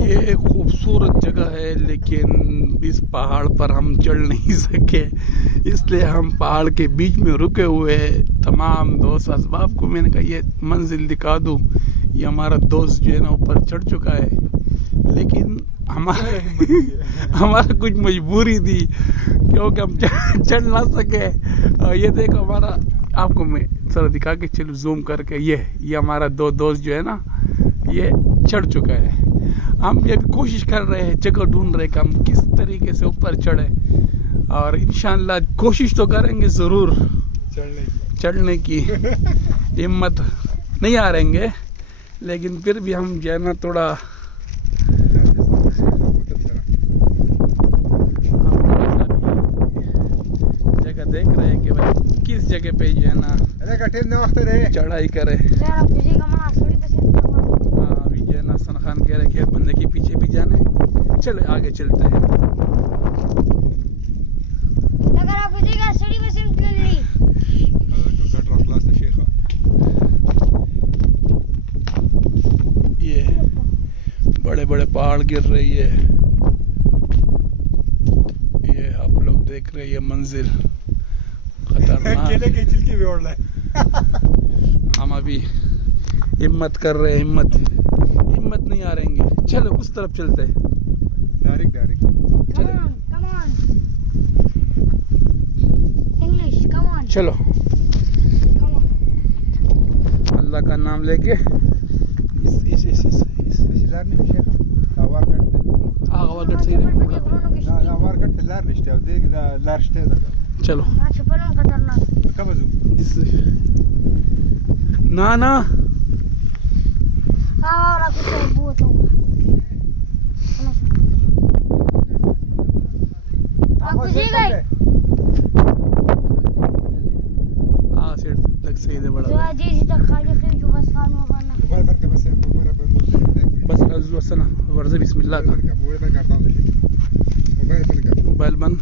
ये एक खूबसूरत जगह है, लेकिन इस पहाड़ पर हम चढ़ नहीं सके, इसलिए हम पहाड़ के बीच में रुके हुए हैं। तमाम दोस्त असबाब को मैंने कहा ये मंजिल दिखा दूँ। ये हमारा दोस्त जो है ना ऊपर चढ़ चुका है, लेकिन हमारा कुछ मजबूरी थी क्योंकि हम चढ़ ना सके। ये देखो हमारा, आपको मैं जरा दिखा के चलो जूम करके, ये हमारा दो दोस्त जो है ना ये चढ़ चुका है। हम भी अभी कोशिश कर रहे हैं, जगह ढूंढ रहे हैं कि हम किस तरीके से ऊपर चढ़े, और इंशाल्लाह कोशिश तो करेंगे ज़रूर चढ़ने की। हिम्मत नहीं आ रहेंगे, लेकिन फिर भी हम जो है ना थोड़ा जगह देख रहे हैं कि भाई किस जगह पे जो है ना चढ़ाई करे। हाँ, अभी जो है ना हसन खान कह रहे हैं बंदे के पीछे भी जाने, चले आगे चलते हैं। ये बड़े बड़े पहाड़ गिर रही है, ये आप लोग देख रहे हैं, ये मंजिल खतरनाक। केले के छिलके भी ओढ़ ले। हम अभी हिम्मत कर रहे हैं, हिम्मत नहीं आ रहेंगे। चलो उस तरफ चलते हैं, डायरेक्ट चलो। अल्लाह का नाम लेके चलो ना सही है बड़ा बस ना वर्ज़ बिस्मिल्लाह का मोबाइल बंद।